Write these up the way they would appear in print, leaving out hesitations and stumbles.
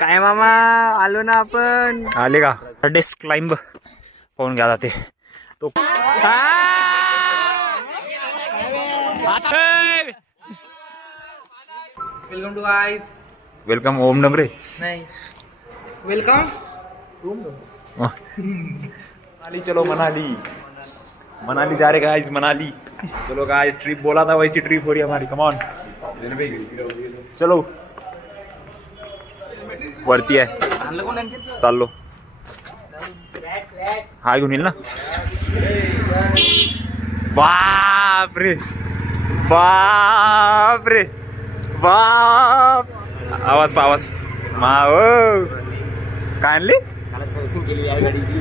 काय मामा आलो ना आपण. आले का? हार्डेस्ट क्लाइंब पाहून घ्या जाते तो. Welcome to guys. Welcome Om Dongre. नहीं वेलकम मनाली. चलो मनाली. मनाली जा रहे गाइस. मनाली चलो गाइस. ट्रिप बोला था वैसी ट्रिप हो रही है हमारी. कम ऑन चलो. वरती आहे चाललो. हा घेऊन येईल ना. बाप रे बाप रे बाप. आवाज पा आवाज मा. काय आणली सर्विसिंग केली आहे गाडीची.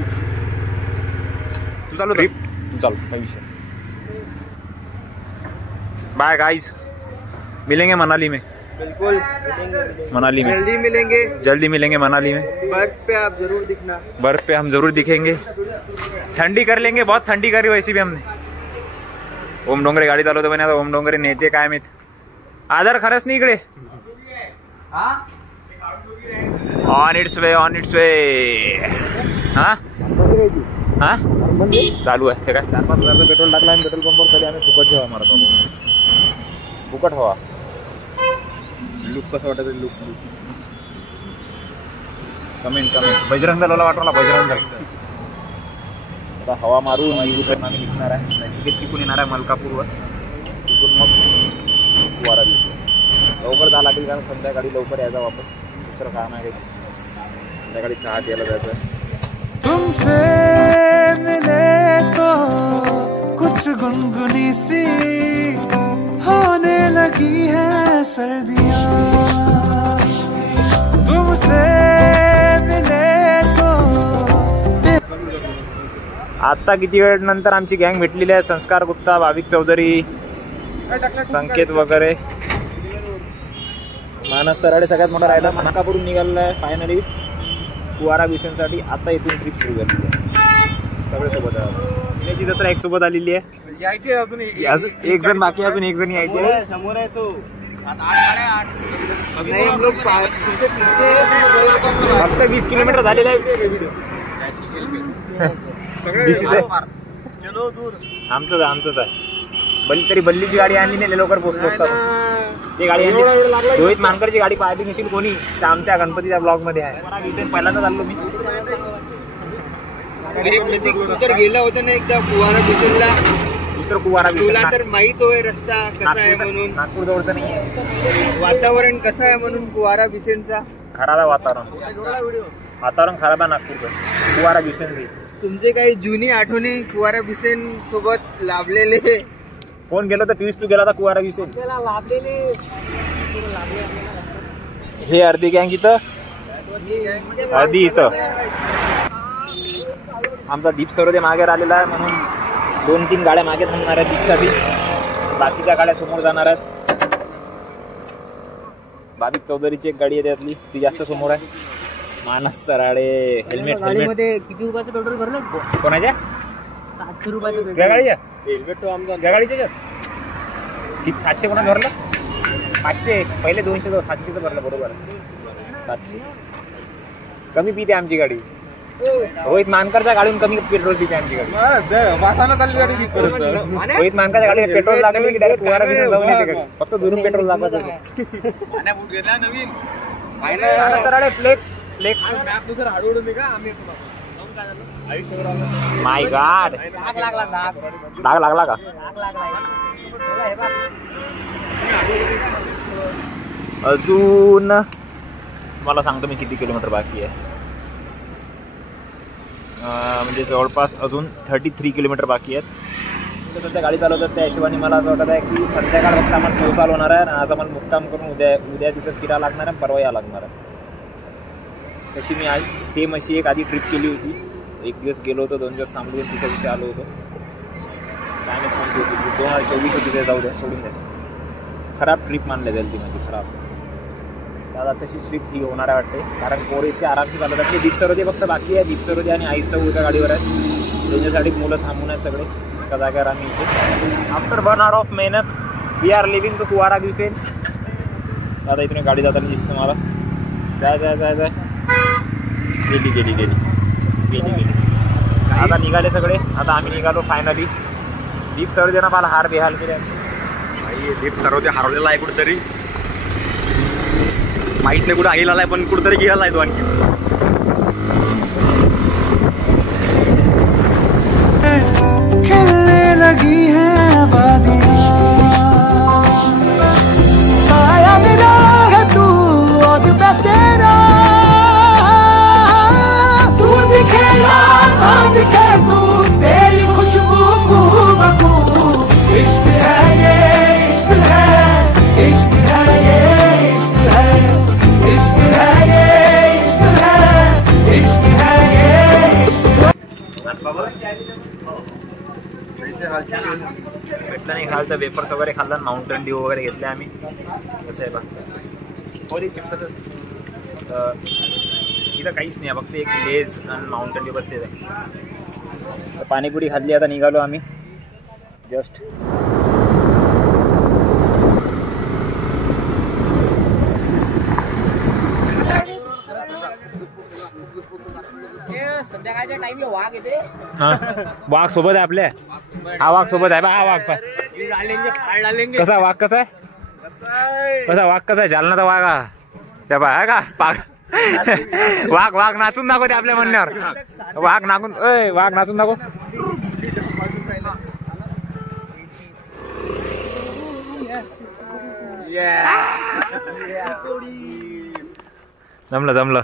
तू चालू ट्रिप. तू चालू काही विषय. Bye guys. मिलेंगे मनाली में. बिल्कुल मनाली में जल्दी मिलेंगे. जल्दी मिलेंगे मनाली में. बर्फ पे आप जरूर दिखना. बर्फ पे हम जरूर दिखेंगे. थंडी कर लेंगे. बहुत थंडी करी वैसी भी हमने. ओम डोंगरे गाडी चालवतो पण आता ओम डोंगरे नेते काय माहित. आधार खरंच नाही इकडे. On its way on its way. हा हा चालू आहे ते काय. 4-5 पेट्रोल टाकला आणि पेट्रोल पंपवर खाली आम्ही फुकट हवा मारतो. फुकट हवा. लुक कसं वाटत. Look comment comment. बजरंग दलाला वाटतो मला. बजरंग दल. आता हवा मारून निघून आम्ही निघणार आहे. नैसर्गिक तिकून येणार आहे मलकापूरवर. तिथून मग कुवारा दिवशी लवकर जावं लागेल कारण संध्याकाळी लवकर यायचा वापस. दुसरं काम आहे संध्याकाळी चहा प्यायला जायचं. तुमसे मिले तो कुछ गुनगुनी सी होने लगी है सर्दियाँ. तुमसे मिले तो. आता किती वेळ नंतर आमची गँग भेटलेली आहे. संस्कार गुप्ता, भाविक चौधरी, संकेत वगैरे. मानस तराडे सगळ्यात मोठा राहिला. मलकापूरून निघालेला आहे फायनली कुवारा बिसेनसाठी. आता इथून ट्रिप सुरू झालेली आहे. सगळे सोबत आहे. याची जत्रा एक सोबत आलेली आहे. यायचे अजून एक जण बाकी. अजून एक जण यायचे. समोर आहे तो 7-8 गाड्या. हम लोग फक्त 20 किलोमीटर झालेला आहे. चलो दूर. आमचंच आमचंच आहे. तरी बल्लीची गाडी आणली नाही. लवकर पोहोचतो. ती गाडी आणली. रोहित मानकरची गाडी पाहिली नसेल कोणी तर आमच्या गणपतीच्या ब्लॉग मध्ये आहे. पहिल्यांदा चाललो मी. तर गेला होता ना एकदा कुवारा बिसेनला. दुसरं कुवारा तुला तर माहित होय रस्ता कसा आहे म्हणून. नागपूर जवळचं नाही आहे. वातावरण कसं आहे म्हणून कुवारा बिसेनचा. खराब आहे वातावरण. वातावरण खराब आहे नागपूरचं. कुवारा बिसेनचे. तुमचे काही जुनी आठवणी कुवारा बिसेन सोबत लाभलेले. कोण गेलो तर पियुष तू गेला होता कुवारा बिसेन. हे अर्धी गँग इथं अर्धी इथं. आमचा दीप सरोदे मागे आलेला आहे म्हणून 2-3 गाड्या मागे थांबणार आहेत दीपसाठी. बाकीच्या गाड्या समोर जाणार आहेत. भाविक चौधरीची एक गाडी आहे त्यातली ती जास्त समोर आहे. मानस तराडे हेल्मेट. किती रुपयाचं पेट्रोल भरलं कोणाच्या? 700 रुपयाचं. त्या गाडीच्या हेल्मेट तो आमचा. त्या गाडीच्या किती 700 कोणा भरलं? 500. पहिले 200 700चं भरलं. बरोबर 700. कमी पिते आमची गाडी. रोहित मानकरच्या गाडीहून कमी पेट्रोल पिते आमची गाडी. रोहित मानकरच्या गाडीत पेट्रोल लागले की डायरेक्ट कुवारा बिसेन जाऊन येते गाडी. फक्त दुरून पेट्रोल लागत. Flex flex. My God. डाग लागला का? अजून मला सांगतो मी किती किलोमीटर बाकी आहे. म्हणजे जवळपास अजून 33 किलोमीटर बाकी आहेत. सध्या गाडी चालवतात त्या हिशोबाने मला असं वाटत आहे की संध्याकाळ फक्त आम्हाला पोहोचायला होणार आहे. आज आम्हाला मुक्काम करून उद्या तिथं फिरायला लागणार आहे. परवा यायला लागणार आहे. तशी मी आज सेम अशी एक आधी ट्रिप केली होती. एक दिवस गेलो होतो. 2 दिवस थांबलो. तिच्या दिवशी आलो होतो. काय नाही फोन होती 2024 होती. ते जाऊ द्या सोडून द्या. खराब ट्रिप मानल्या जाईल ती माझी. खराब. आता तशीच ट्रिप ही होणार आहे वाटते. कारण पोरं इतके आरामशी चालत आहेत. दीप सरोदे फक्त बाकी आहे. दीप सरोदे आणि आईस चौक एका गाडीवर आहेत. त्यांच्यासाठी मुलं थांबून आहेत सगळे एका जागेवर. आम्ही इथे आफ्टर 1 hour ऑफ मेहनत वी आर लिव्हिंग टू कुवारा बिसेन. आता इथून गाडी जाताना दिसते मला. जाय जाय जाय जाय गेली गेली गेली गेली गेली. आता निघाले सगळे. आता आम्ही निघालो फायनली. दीप सरोदे ना मला हार बेहाल केले. दीप सरोदे हरवलेला आहे कुठेतरी, माहित नाही कुठं आईला पण कुठेतरी गेला आहे तो आणखी. खिलने लगी है वादियां, साया मेरा है तू और मैं तेरा, तू दिखे या ना दिखे तू, तेरी खुशबू बू इश्क है ये इश्क है, इश्क है ये इश्क है, इश्क है ये इश्क है, इश्क है ये इश्क है. भेटलं नाही खाल तर वेफर्स वगैरे खाल्ला, माउंटेन ड्यू वगैरे घेतले आम्ही. कसं आहे बा होली चिप्स. इथं काहीच नाही फक्त एक लेज आणि माउंटेन ड्यू बसते. पाणीपुरी खाल्ली. आता निघालो आम्ही जस्ट. संध्याकाळच्या टाइमला वाघ येते. वाघ सोबत आहे आपल्या. हा वाघ सोबत आहे बा. हा वाघ पाय कसा वाघ कसा आहे, कसा वाघ कसा आहे. जालनाचा वाघ हा त्या बा आहे का पाग. वाघ वाघ नाचून दाखवते आपल्या म्हणण्यावर. वाघ नाचून वाघ नाचून दाखव. जमलं जमलं.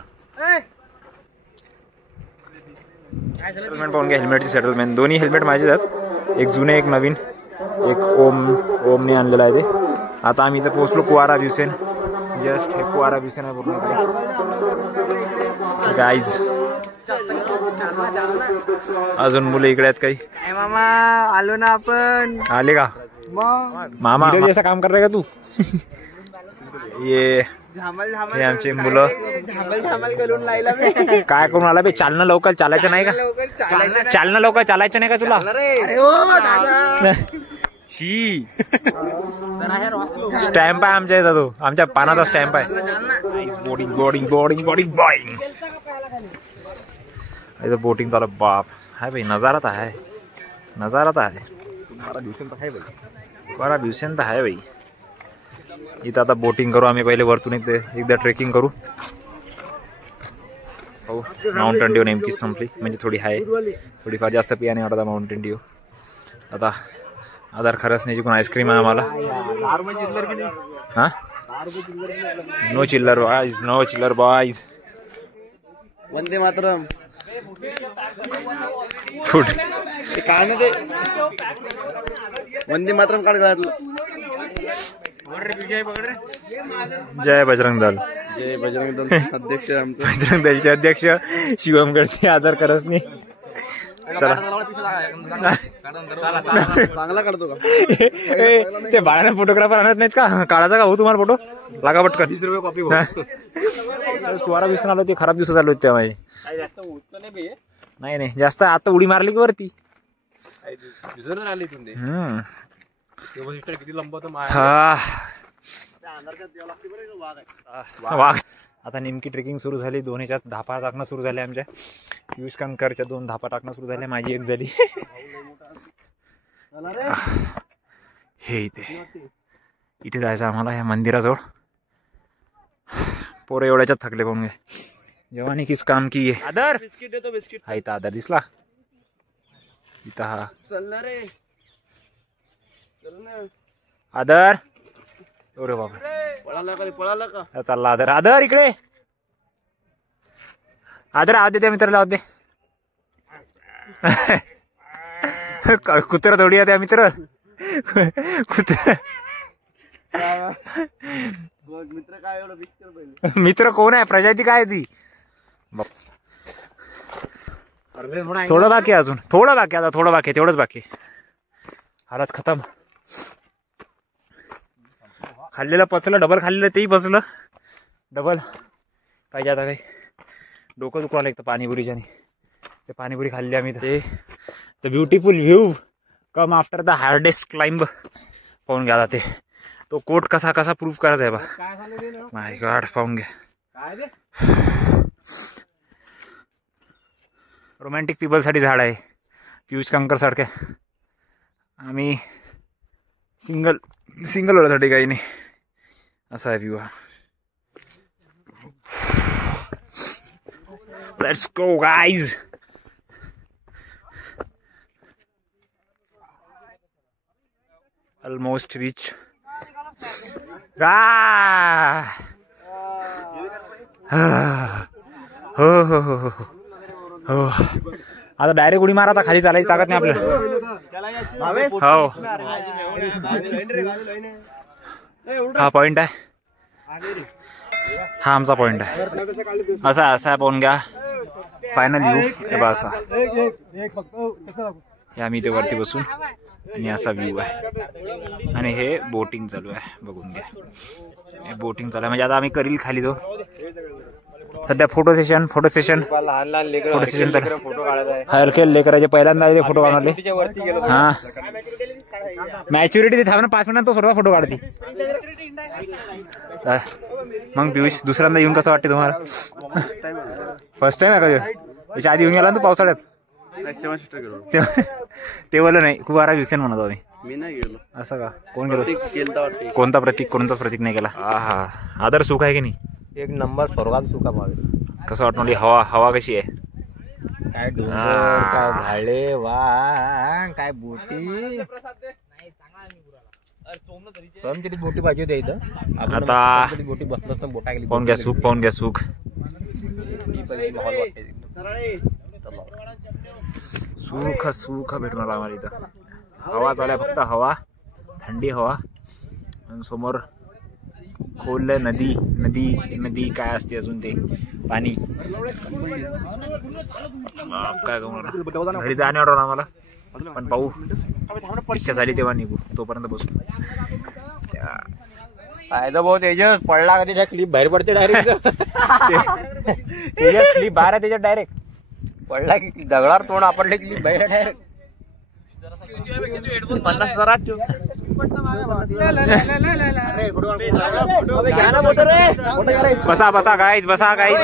सेटलमेंट पाहून घ्या. हेल्मेटची सेटलमेंट. दोन्ही हेल्मेट माझेच आहेत, एक जुने एक नवीन. एक ओमने आणलेला आहे ते. आता आम्ही इथं पोहोचलो कुवारा भीवसेन. जस्ट हे कुवारा भीवसेन आहे पूर्ण इकडे गाईज. अजून मुलं इकडे आहेत काही. मामा आलो ना आपण. आले का मामा? जसं काम कर रहे का तू? ये हे आमचे मुलं. झामल करून लायला काय करून आला बे? चालणं लवकर चालायचं नाही का? चालणं लवकर चालायचं नाही का तुला? अरे हो दादा. शी स्टॅम्प आहे आमच्या इथं. तो आमच्या पानाचा स्टॅम्प आहे. Boating boating boating boating Boeing. इथं बोटिंग चालू. बाप हाय भाई. नजारा तर आहे, नजारा तर आहे. बरा भीवसेन तर आहे भाई. इथं आता बोटिंग करू आम्ही. पहिले वरतून एकदा ट्रेकिंग करू. हो माउंटेन ड्यू नेमकीच संपली. म्हणजे थोडी आहे, थोडीफार जास्त पिया नाही वाटत माउंटेन ड्यू. आता आधार खरसण्याची कोण आईस्क्रीम आहे आम्हाला. हां नो चिल्लर बॉयज, नो चिल्लर बॉयज. वंदे मातरम. फूड काय ना ते वंदे मातरम काढ घातलं. जय बजरंग दल. जय बजरंग दल अध्यक्ष आमचं. बजरंग दलचे अध्यक्ष शिवम गडती आधार करसनी. चला चांगला काढतो का? ते बाळाने फोटोग्राफर आणत नाहीत का? काढायचा का हो तुम्हाला फोटो? लागा पटकन. 20 रुपये कॉपी. कुवारा दिसून आलो. ते खराब दिवस चालू होते तेव्हा. नाही नाही जास्त. आता उडी मारली की वरती. वाघ. आता नेमकी ट्रेकिंग सुरू झाली. दोन ह्याच्यात धापा टाकणं सुरू झाले आमच्या. पियुष कानकरच्या 2 धापा टाकणं सुरू झाल्या. माझी एक झाली. हे इथे जायचं आम्हाला या मंदिराजवळ. पोरं एवढ्याच्यात थकले पाहून घे. जवानी किस काम की आहे. आदर बिस्किट देतो. बिस्किट हा इथं आदर दिसला. इथं हा चलणार रे. चल ना आदर. अरे बाबा पळाला का? चालला आदर. आदर इकडे. आदर आवाज देते मित्राला. आवाज दे. कुत्र थोडी आहे त्या मित्र. कुत्र मित्र काय एवढं बिस्किट पहिले. मित्र कोण आहे? प्रजाती काय ती? थोडं बाकी अजून. थोडं बाकी. आता थोडं बाकी. तेवढंच बाकी. हालत खतम. खाल्लेलं पचलं. डबल खाल्लेलं तेही पचलं. डबल पाहिजे आता काही. डोकं दुखवायला एक तर पाणीपुरीच्याने. ते पाणीपुरी खाल्ली आम्ही. ते the beautiful view come after the hardest climb पाहून घ्या. ते तो कोट कसा कसा प्रूफ करायचा आहे बा. माय गॉड पाहून घ्या. रोमॅन्टिक पीपलसाठी झाड आहे. पियुष कांकर सारख्या आम्ही सिंगल वेळासाठी काही नाही. असा आहे व्ह्यू हा. Let's go guys. Almost rich. हो हो हो हो हो. आता डायरेक्ट उडी मारा. आता खाली चालायची ताकद नाही आपल्याला. हो हा पॉइंट आहे. हा आमचा पॉइंट आहे. असा पाहून घ्या फायनल व्ह्यू. हे बघा असा आम्ही इथे वरती बसून आणि असा व्ह्यू आहे. आणि हे बोटिंग चालू आहे. बघून घ्या हे बोटिंग चालू आहे. म्हणजे आता आम्ही करील खाली तो सध्या फोटो सेशन हलके लेकराचे पहिल्यांदा फोटो काढले. हा मॅच्युरिटी थांब ना 5 मिनिटात तो सर्व फोटो काढते. मग पियुष दुसऱ्यांदा येऊन कसं वाटते तुम्हाला? फर्स्ट टाइम आहे का? त्याच्या आधी येऊन गेला ना तू पावसाळ्यात? ते बोल नाही खूप बारा दिवसांनी म्हणत आम्ही. मी नाही गेलो. असं का? कोण गेलो? कोणता प्रतीक? कोणताच प्रतीक नाही गेला. हा आदर सुख आहे की नाही? एक नंबर स्वर्गात सुका भावे. कसं वाटतं? हवा कशी आहे? काय डोंगर काय झाडे वा काय बोटी. समजली बोटी पाहिजे होती इथं. आता बोटी बसलो तर बोटा गेली. पाहून घ्या सुख. सुख भेटून आला आम्हाला इथं. हवा चालू फक्त हवा, थंडी हवा. आणि समोर खोल नदी काय असते अजून ते पाणी. काय घरी जाण्यावर आम्हाला पण पाहू. इच्छा झाली तेव्हा निघू. तोपर्यंत बसू. फायदा बहुत तेजस पडला कधी त्या क्लिप बाहेर पडते डायरेक्ट. तेजस क्लिप बाहेर आहे त्याच्यात डायरेक्ट पडला की दगडावर तोंड आपडले क्लिप बाहेर डायरेक्ट. 50,000 बसा गाईज.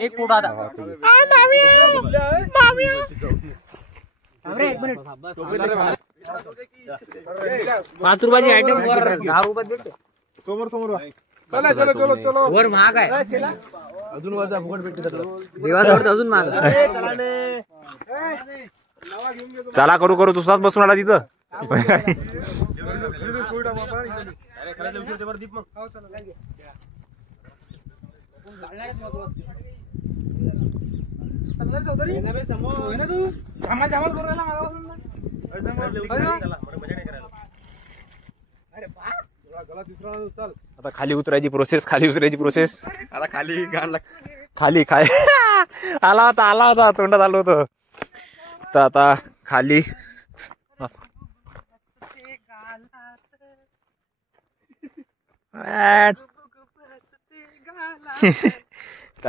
एक फोटो आता. ₹5 आयटम वर 10 रुपयात भेटतो. समोर वर महाग आहे. अजून वर फुकट भेटते. देवाजवळ अजून महाग आहे. चला करू तुझाच बसून आला तिथं. आता खाली उतरायची प्रोसेस. आता खाली घाण खाली काय आला होता तोंडात आलं होतं. तर आता खाली तर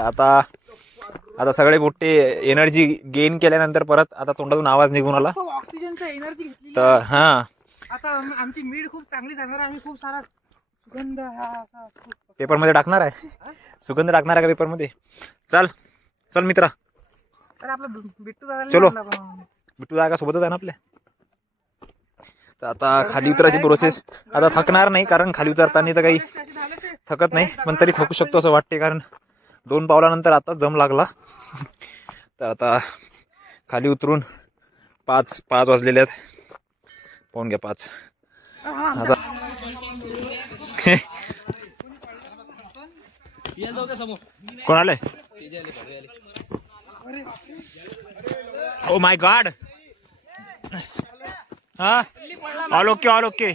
आता सगळे मोठे एनर्जी गेन केल्यानंतर परत आता तोंडातून आवाज निघून आला. ऑक्सिजनचा एनर्जी घेतली. तर हा आता आमची मीड खूप चांगली जाणार. आम्ही खूप सारा सुगंध पेपर मध्ये टाकणार आहे. सुगंध टाकणार आहे का पेपर मध्ये? चल मित्रा. चलो बिट्टू दादा सोबतच आहे ना आपल्या. तर आता खाली उतरायची प्रोसेस. आता थकणार नाही कारण खाली उतरताना तर काही थकत नाही. पण तरी थकू शकतो असं वाटते कारण 2 पावलानंतर आताच दम लागला. तर आता खाली उतरून 5 वाजलेले आहेत. पाहून घ्या 5. आता कोण आलंय? Oh my God. हा ऑल ओके.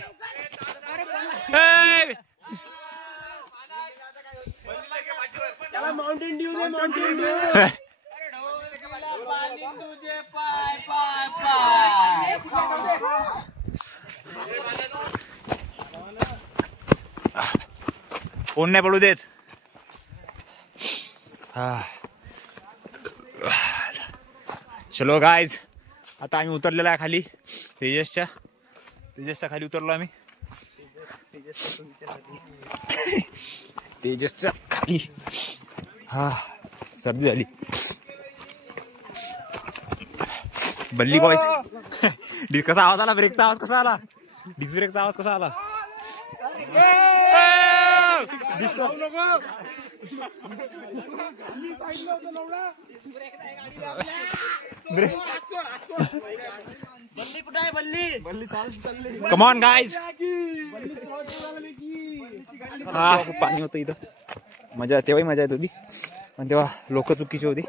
माउंटेन ड्यू दे. कोण नाही पडू देत. चलो गाईज. आता आम्ही उतरलेला आहे खाली. तेजसच्या खाली उतरलो आम्ही. तेजसच्या खाली हा सर्दी झाली. बल्ली बॉयज कसा आवाज आला? ब्रेकचा आवाज कसा आला? डिस्क ब्रेकचा आवाज कसा आला? Come on guys. हा खूप पाणी होतं इथं. मजा तेव्हाही मजा येत होती पण तेव्हा लोक चुकीची होती.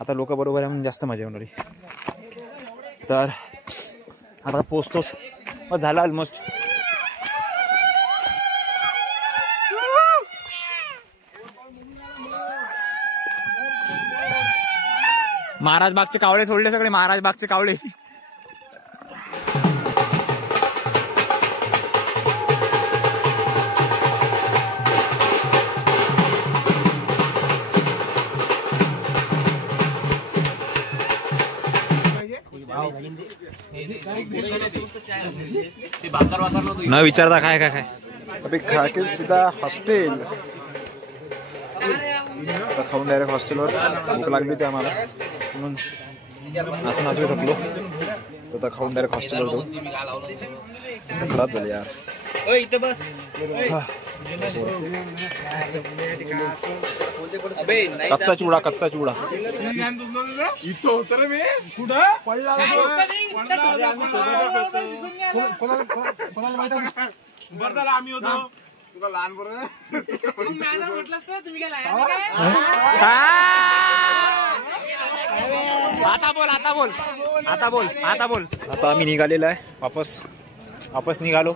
आता लोक बरोबर आहे म्हणून जास्त मजा येणार आहे. तर आता पोचतोच. बस झालं ऑलमोस्ट. महाराज बागचे कावळे सोडले सगळे. महाराज बागचे कावळे. न विचारता काय काय काय अभी खा के सीधा हॉस्टेल. आता खाऊन डायरेक्ट हॉस्टेलवर. भूक लागली होती आम्हाला म्हणून नाचून थकलो. आता खाऊन डायरेक्ट हॉस्टेलवर जाऊ. खराब झाले यार. कच्चा चिवडा कच्चा चिवडा. इथं होतं रे मी कुठं बरं झालं आम्ही होतो. तुला लहान बरोबर आता बोल आता बोल आता बोल आता बोल. आता आम्ही निघालेलो आहे. वापस निघालो.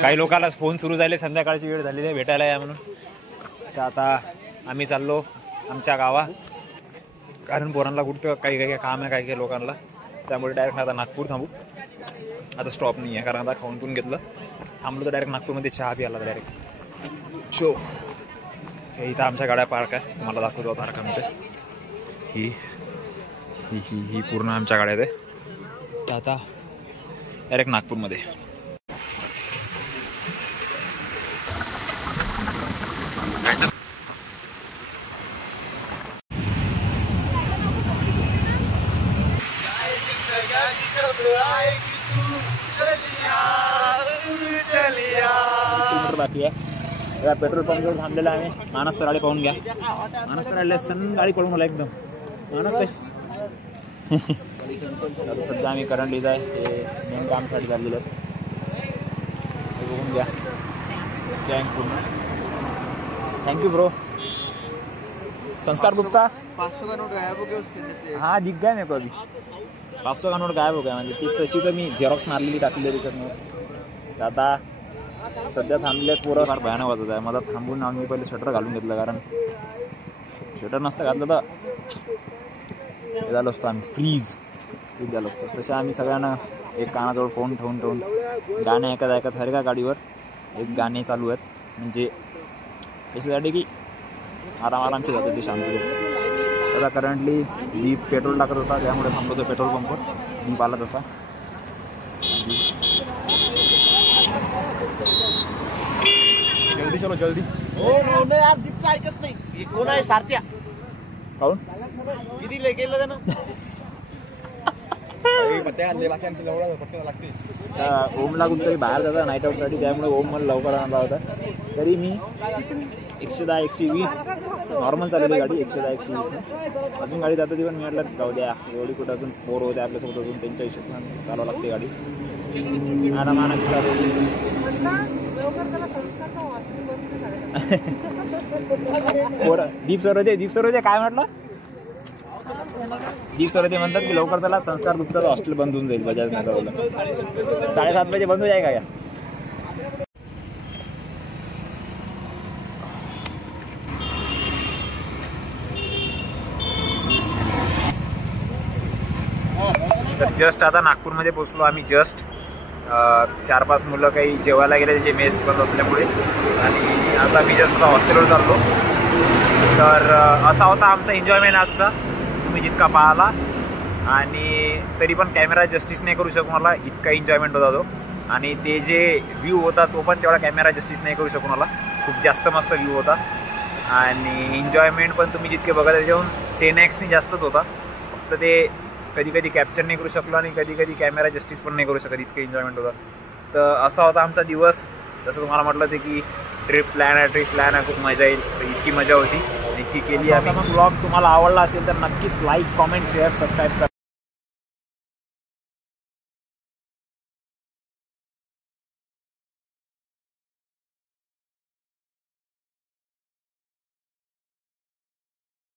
काही लोकांना फोन सुरू झाले. संध्याकाळची वेळ झालेली आहे भेटायला या म्हणून. तर आता आम्ही चाललो आमच्या गावा. कारण पोरांना कुठं काही काही काम आहे काही काही लोकांना. त्यामुळे डायरेक्ट आता नागपूर थांबू. आता स्टॉप नाही आहे कारण आता खाऊन पण घेतलं. थांबलो तर डायरेक्ट नागपूरमध्ये चहा प्यायला डायरेक्ट. शो हे इथं आमच्या गाड्या पार्क आहे. तुम्हाला दाखवतो पार्क आमचं. ही ही ही ही पूर्ण आमच्या गाड्या आहे. तर आता डायरेक्ट नागपूरमध्ये. बाकी आहे. पेट्रोल पंपवर थांबलेला आहे. मानस तराळे पाहून घ्या. मानस तराळे सण गाडी पळून मला एकदम. मानस आता सध्या आम्ही करंट इथं आहे. हे मेन कामसाठी चाललेलं आहे. हे बघून घ्या. स्कॅन पूर्ण. Thank you bro. संस्कार गुप्ता 500 का नोट गायब हो गया उसके अंदर से. हाँ दिख गया मेरे को अभी. 500 का नोट गायब हो गया. म्हणजे ती तशी तर मी झेरॉक्स मारलेली टाकली त्याच्यात नोट. आता सध्या थांबले पोरं फार भयानक वाजत आहे. मला थांबून आम्ही पहिले शटर घालून घेतलं कारण शटर नसतं घातलं तर झालं असतं आम्ही फ्रीज झालं असतं. तसे आम्ही सगळ्यांना एक कानाजवळ फोन ठेवून गाणे ऐकत हर एका गाडीवर एक गाणे चालू आहेत. म्हणजे याच्यासाठी की आरामची जाते ती शांती. आता करंटली दीप पेट्रोल टाकत होता त्यामुळे थांबलो तो पेट्रोल पंपवर. दीप आला तसा. जल्दी चलो जल्दी. यार दीपचं ऐकत नाही. कोण आहे सारथ्या? काऊन किती गेलं त्यानं? ओमला कुठतरी बाहेर जाता नाईट आउटसाठी. त्यामुळे ओम मला लवकर आणला होता. तरी मी 110 120 नॉर्मल चालवली गाडी. 110 120 अजून गाडी जात होती पण मी म्हटलं जाऊ द्या. एवढी कुठं अजून पोर होते आपल्यासोबत. अजून त्यांच्या हिशोबाने चालवावं लागते गाडी. आरामानाची चालवली. दीप सरोदे काय म्हटलं? दीप सरोदे म्हणतात की लवकर चला संस्कार गुप्ताचं हॉस्टेल बंद होऊन जाईल बजाज नगरला. 7:30 बजे बंद हो जाएगा क्या? तर जस्ट आता नागपूरमध्ये पोचलो आम्ही. जस्ट 4-5 मुलं काही जेवायला गेले त्याचे मेस बंद असल्यामुळे. आणि आता मी जस्ट हॉस्टेलवर चाललो. तर असा होता आमचा एन्जॉयमेंट आजचा. तुम्ही जितका पाहिला आणि तरी पण कॅमेरा जस्टिस नाही करू शकू मला. इतका एन्जॉयमेंट होता तो. आणि ते जे व्ह्यू होता तो पण तेवढा कॅमेरा जस्टिस नाही करू शकून मला. खूप जास्त मस्त व्ह्यू होता आणि एन्जॉयमेंट पण तुम्ही जितके बघा त्याच्याहून 10x जास्तच होता. फक्त ते कधी कधी कॅप्चर नाही करू शकलो आणि कधी कधी कॅमेरा जस्टिस पण नाही करू शकत, इतकं एन्जॉयमेंट होता. तर असा होता आमचा दिवस. जसं तुम्हाला म्हटलं ते की ट्रिप प्लॅन आहे, खूप मजा येईल. तर इतकी मजा होती, इतकी केली आम्ही. ब्लॉग तुम्हाला आवडला असेल तर नक्कीच लाईक, कॉमेंट, शेअर, सबस्क्राईब करा.